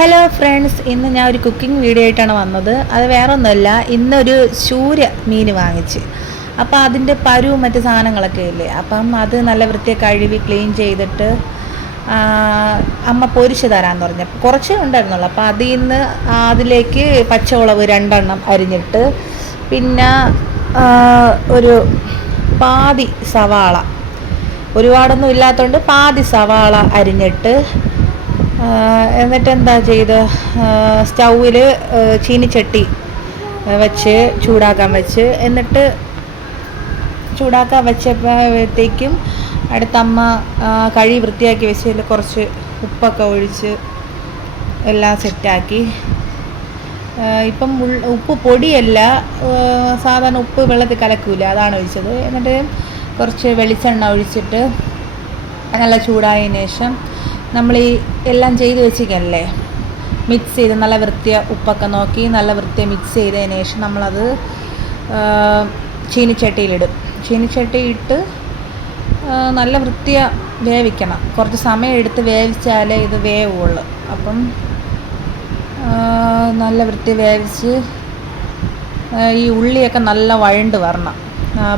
Hello friends, ഇന്ന് ഞാൻ ഒരു കുക്കിംഗ് വീഡിയോ ആയിട്ടാണ് വന്നത്. അത് വേറെ ഒന്നുമല്ല, ഇന്നൊരു ചൂര മീൻ വാങ്ങിച്ച്. അപ്പോൾ അതിൻ്റെ പരുവും മറ്റ് സാധനങ്ങളൊക്കെ ഇല്ലേ, അപ്പം അത് നല്ല വൃത്തിയായി കഴുകി ക്ലീൻ ചെയ്തിട്ട് അമ്മ പൊരിച്ച് തരാമെന്ന് പറഞ്ഞു. കുറച്ചേ ഉണ്ടായിരുന്നുള്ളൂ. അപ്പോൾ അതിൽ നിന്ന് അതിലേക്ക് പച്ചമുളക് 2 അരിഞ്ഞിട്ട്, പിന്നെ ഒരു പാതി സവാള, ഒരുപാടൊന്നും ഇല്ലാത്തതുകൊണ്ട് പാതി സവാള അരിഞ്ഞിട്ട്, എന്നിട്ട് എന്താ ചെയ്ത് സ്റ്റൗവിൽ ചീനിച്ചട്ടി വെച്ച് ചൂടാക്കാൻ വെച്ച്, എന്നിട്ട് ചൂടാക്കാൻ വെച്ചപ്പോഴത്തേക്കും അടുത്തമ്മ കഴുകി വൃത്തിയാക്കി വെച്ചതിൽ കുറച്ച് ഉപ്പൊക്കെ ഒഴിച്ച് എല്ലാം സെറ്റാക്കി. ഇപ്പം ഉപ്പ് പൊടിയല്ല, സാധാരണ ഉപ്പ് വെള്ളത്തിൽ കലക്കൂല, അതാണ് ഒഴിച്ചത്. എന്നിട്ട് കുറച്ച് വെളിച്ചെണ്ണ ഒഴിച്ചിട്ട് നല്ല ചൂടായതിന് ശേഷം നമ്മൾ ഈ എല്ലാം ചെയ്ത് വെച്ചിരിക്കല്ലേ, മിക്സ് ചെയ്ത് നല്ല വൃത്തിയ ഉപ്പൊക്കെ നോക്കി നല്ല വൃത്തിയ മിക്സ് ചെയ്തതിന് ശേഷം നമ്മളത് ചീനിച്ചട്ടിയിലിടും. ചീനിച്ചട്ടി ഇട്ട് നല്ല വൃത്തിയ വേവിക്കണം. കുറച്ച് സമയം എടുത്ത് വേവിച്ചാലേ ഇത് വേവുള്ളൂ. അപ്പം നല്ല വൃത്തി വേവിച്ച് ഈ ഉള്ളിയൊക്കെ നല്ല വഴണ്ട് വരണം,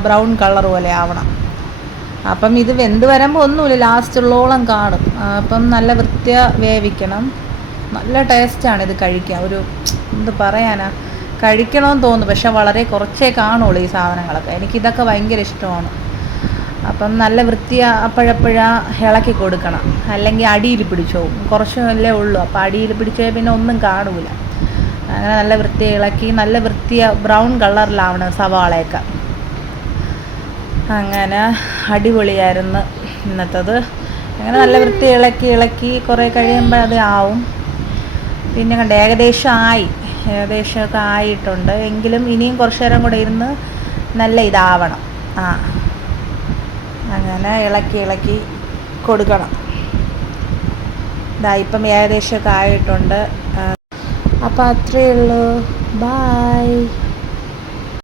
ബ്രൗൺ കളർ പോലെ ആവണം. അപ്പം ഇത് വെന്ത് വരുമ്പോൾ ഒന്നുമില്ല, ലാസ്റ്റുള്ളോളം കാണും. അപ്പം നല്ല വൃത്തിയ വേവിക്കണം. നല്ല ടേസ്റ്റാണ് ഇത് കഴിക്കാൻ. ഒരു എന്ത് പറയാനാ, കഴിക്കണമെന്ന് തോന്നും, പക്ഷെ വളരെ കുറച്ചേ കാണുള്ളൂ ഈ സാധനങ്ങളൊക്കെ. എനിക്കിതൊക്കെ ഭയങ്കര ഇഷ്ടമാണ്. അപ്പം നല്ല വൃത്തിയ അപ്പോഴപ്പോഴാ ഇളക്കി കൊടുക്കണം, അല്ലെങ്കിൽ അടിയിൽ പിടിച്ചു പോകും. കുറച്ചല്ലേ ഉള്ളൂ, അപ്പോൾ അടിയിൽ പിടിച്ചാൽ പിന്നെ ഒന്നും കാണൂല. അങ്ങനെ നല്ല വൃത്തിയ ഇളക്കി, നല്ല വൃത്തിയ ബ്രൗൺ കളറിലാവണം സവാളയൊക്കെ. അങ്ങനെ അടിപൊളിയായിരുന്നു ഇന്നത്തത്. അങ്ങനെ നല്ല വൃത്തി ഇളക്കി കുറേ കഴിയുമ്പോൾ അത് ആവും. പിന്നെ കണ്ട് ഏകദേശമൊക്കെ ആയിട്ടുണ്ട്. എങ്കിലും ഇനിയും കുറച്ച് നേരം കൂടെ ഇരുന്ന് നല്ല ഇതാവണം. അങ്ങനെ ഇളക്കി കൊടുക്കണം. ഇപ്പം ഏകദേശമൊക്കെ ആയിട്ടുണ്ട്. അപ്പോൾ അത്രയേ ഉള്ളൂ. ബായ്.